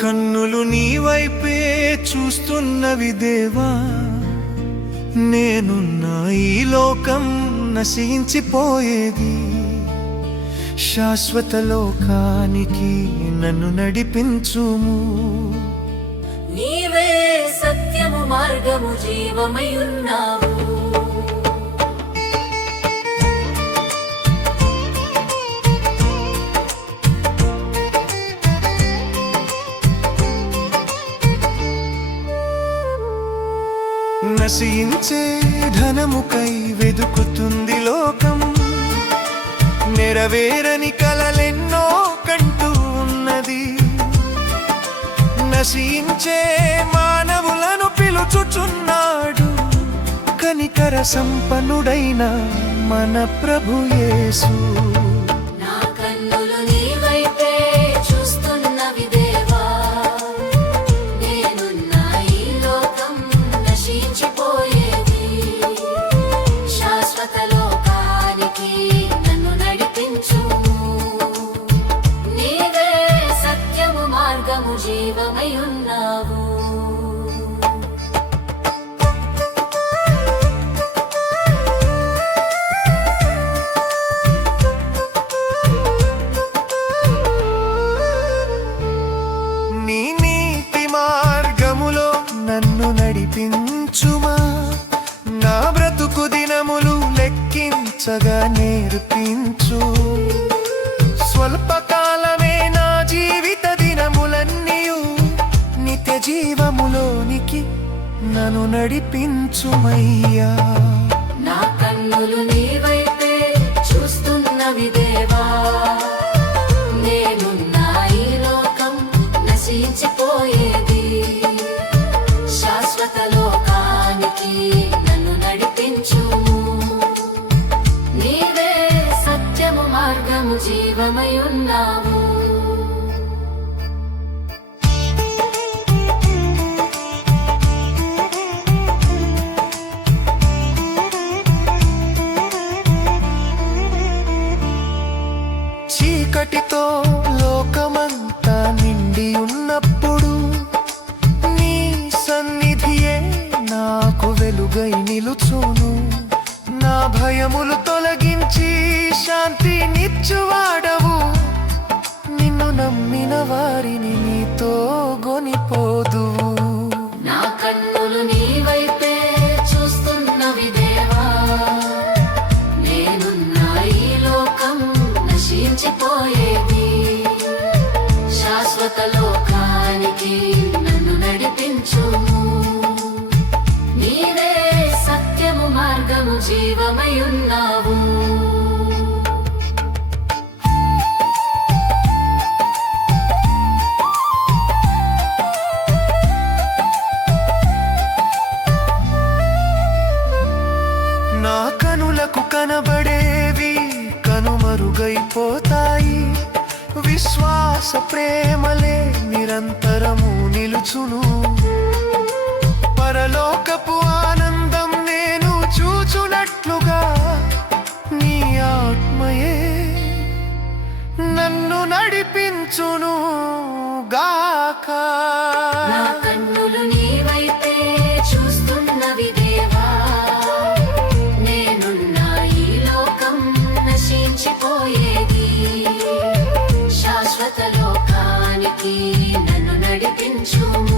కన్నులు నీ వైపే చూస్తున్నవి దేవా, నేనున్న ఈ లోకం నశించిపోయేది, శాశ్వత లోకానికి నన్ను నడిపించుము. నీవే సత్యము మార్గము జీవమై ఉన్నావు. నశించే ధనముకై వెదుకుతుంది లోకం, నెరవేరని కలలెన్నో కంటూ ఉన్నది. నశించే మానవులను పిలుచుచున్నాడు కనికర సంపన్నుడైన మన ప్రభు యేసు. నా కన్నులు నీ వైపే చూస్తున్నవి దేవా, నేనున్న ఈ లోకం నశించిపోయేది, శాశ్వత లోకానికి నన్ను నడిపించుము. నీవే సత్యము మార్గము జీవమై ఉన్నావు. నీ నీతి మార్గములో నన్ను నడిపించుమా, నా బ్రతుకు దినములు లెక్కించగా నేర్పించు. స్వల్పకాలమే నా జీవిత దినములన్నీయు, నిత్య జీవములోనికి నన్ను నడిపించుమయ్యా. నా కన్నులు నీ వైపే చూస్తున్నవి దేవా, నేనున్న ఈ లోకం నశించిపోయేది, శాశ్వత లోకానికి నన్ను నడిపించుము. నీవే సత్యము మార్గము జీవమై ఉన్నావు. చీకటితో లోకమంతా నిండి ఉన్నప్పుడు నీ సన్నిధియే నాకు వెలుగై నిలుచును. నా భయములు తొలగించి శాంతి నిచ్చువాడవు, నిన్ను నమ్మిన వారిని నీతో గొనిపోదువు. నా కన్నులు నీ వైపే చూస్తున్నవి దేవా, నేనున్న ఈ లోకం నశించిపోయేది, శాశ్వత లోకానికి నన్ను నడిపించుము. నీవే సత్యము మార్గము జీవమై ఉన్నావు. నా కనులకు కనబడేవి కనుమరుగైపోతాయి, విశ్వాస ప్రేమలే నిరంతరము నిలుచును. పరలోకపు ఆనందం నేను చూచునట్లుగా నీ ఆత్మయే నన్ను నడిపించును గాక. నా కన్నులు నీ వైపే చూస్తున్నవి దేవా, నేనున్న ఈ లోకం నశించిపోయేది, శాశ్వత లోకానికి నన్ను నడిపించుము.